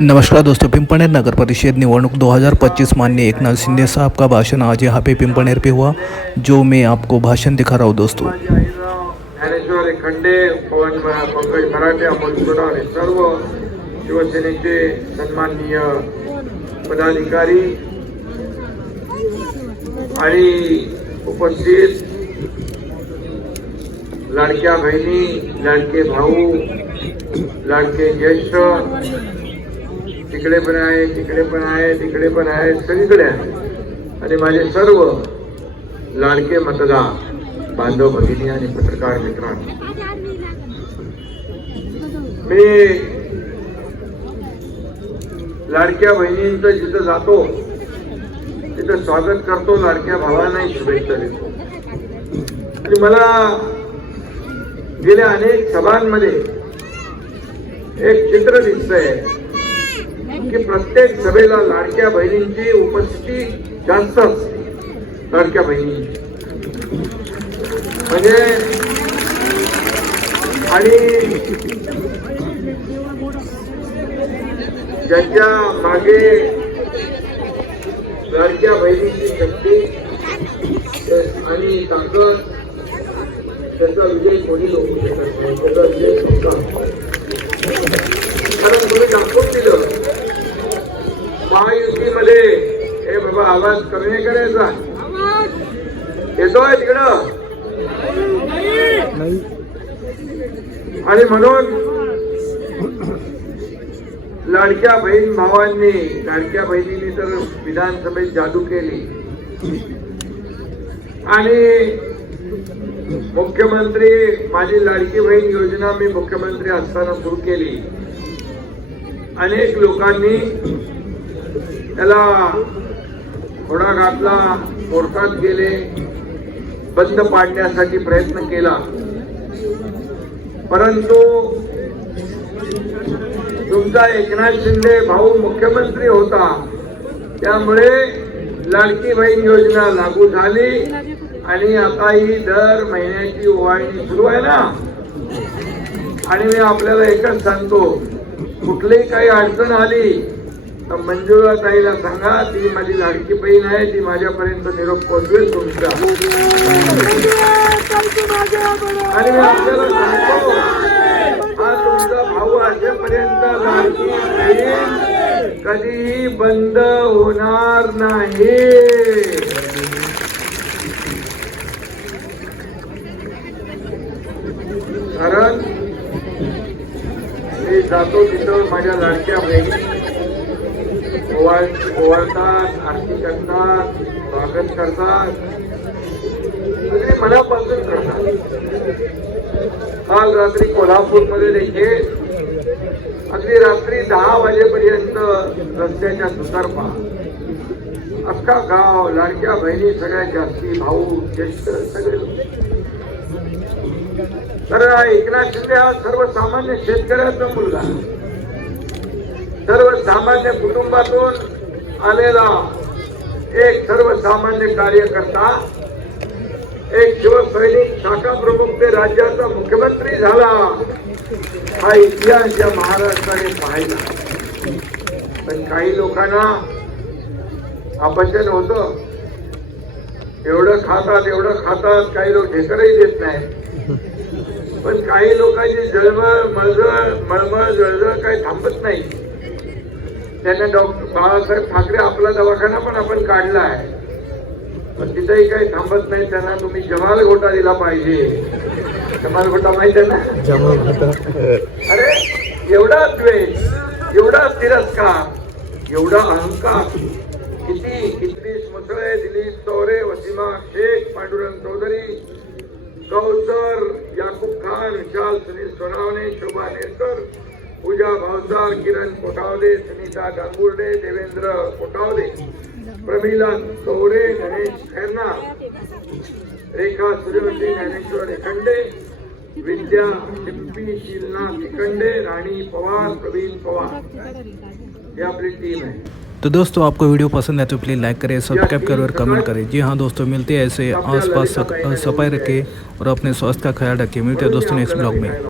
नमस्कार दोस्तों, पिंपणेर नगर परिषद निवडणूक 2025 माननीय एक नाथ शिंदे साहब का भाषण आज यहाँ पे पिंपणेर पे हुआ, जो मैं आपको भाषण दिखा रहा हूँ दोस्तों। पदाधिकारी उपस्थित लाडक्या बहिणी, लाडके भाऊ, लाडके ज्येष्ठ तिकडे पण आहे तिकडे पण आहे तिकडे पण आहे सगळीकडे आहे. आणि माझे सर्व लाडके मतदार बांधव भगिनी आणि पत्रकार मित्रांनो. मी लाडक्या बहिणींचं जिथं जातो तिथं स्वागत करतो लाडक्या भावांनाही शुभेच्छा देतो. आणि मला गेल्या अनेक सभांमध्ये एक चित्र दिसतंय. की प्रत्येक सभेला लाडक्या बहिणींची उपस्थिती जास्त असते. लाडक्या बहिणींची. म्हणजे आणि ज्यांच्या मागे लाडक्या बहिणींची शक्ती आणि ताकद त्याचा विजय कोणी होऊ त्याचा विजय तुमचा कारण तुम्ही दाखवून दिलं ए बाबा आवाज कमी नाही करायचा. येतोय तिकडं? आणि म्हणून लाडक्या बहीण भावांनी लाडक्या बहिणींनी तर विधानसभेत जादू केली. आणि मुख्यमंत्री माझी लाडकी बहीण योजना मी मुख्यमंत्री असताना सुरू केली. अनेक लोकांनी त्याला घोडा घातला कोर्टात गेले बंद पाडण्यासाठी प्रयत्न केला. परंतु तुमचा एकनाथ शिंदे भाऊ मुख्यमंत्री होता. त्यामुळे लाडकी बहीण योजना लागू झाली आणि आता ही दर महिन्याची ओवाळणी सुरू आहे ना? आणि मी आपल्याला एकच सांगतो कुठलीही काही अडचण आली तर मंजुळा ताईला सांगा ती माझी लाडकी बहीण आहे ती माझ्यापर्यंत निरोप पोहोचवेल तुमचा आणि मी आपल्याला सांगतो हा तुमचा भाऊ असेपर्यंत लाडकी बहीण कधीही बंद होणार नाही. कारण मी जातो तिथं माझ्या लाडक्या बहिणी ओवाळ ओवाळतात आरती करतात स्वागत करतात. अगदी मनापासून करतात. काल रात्री कोल्हापूरमध्ये देखील अगदी रात्री दहा वाजेपर्यंत रस्त्याच्या दुतर्फा अख्खा गाव लाडक्या बहिणी सगळ्या जास्ती भाऊ ज्येष्ठ सगळे. तर एकनाथ शिंदे हा सर्वसामान्य शेतकऱ्याचा मुलगा. सर्वसामान्य कुटुंबातून आलेला एक सर्वसामान्य कार्यकर्ता एक शिवसैनिक शाखा प्रमुख ते राज्याचा मुख्यमंत्री झाला हा इतिहास या महाराष्ट्राने पाहिला. पण काही लोकांना अपचन होत. एवढं खातात एवढं खातात काही लोक ढेकरही देत नाही पण काही लोकांची जळमळ मळजळ मळमळ जळजळ काही थांबत नाही. त्यांना डॉक्टर बाळासाहेब ठाकरे आपला दवाखाना पण आपण काढला आहे. पण तिथेही काही थांबत नाही त्यांना तुम्ही जमाल घोटा दिला पाहिजे. जमाल घोटा माहिती आहे ना? अरे एवढा द्वेष एवढा तिरस्कार एवढा अहंकार. किती किती मुसळे दिलीप चौरे वसीमा शेख पांडुरंग चौधरी कौसर याकूब खान विशाल सुनील सोनावणे शोभा नेरकर पूजा भावसार किरण कोटावदे सुनीता गांगुर्डे देवेंद्र कोटावदे प्रमिला चौरे गणेश खैरना रेखा सूर्यवंशी ज्ञानेश्वर एखंडे विद्या चिप्पी शिलना तिखंडे राणी पवार प्रवीण पवार। ही आपली टीम आहे तो दोस्तों आपको वीडियो पसंद है तो प्लीज़ लाइक करें सब्सक्राइब करें और कमेंट करें। जी हाँ दोस्तों मिलते हैं ऐसे आसपास सक- सफ़ाई रखें और अपने स्वास्थ्य का ख्याल रखें। मिलते हैं दोस्तों नेक्स्ट ब्लॉग में।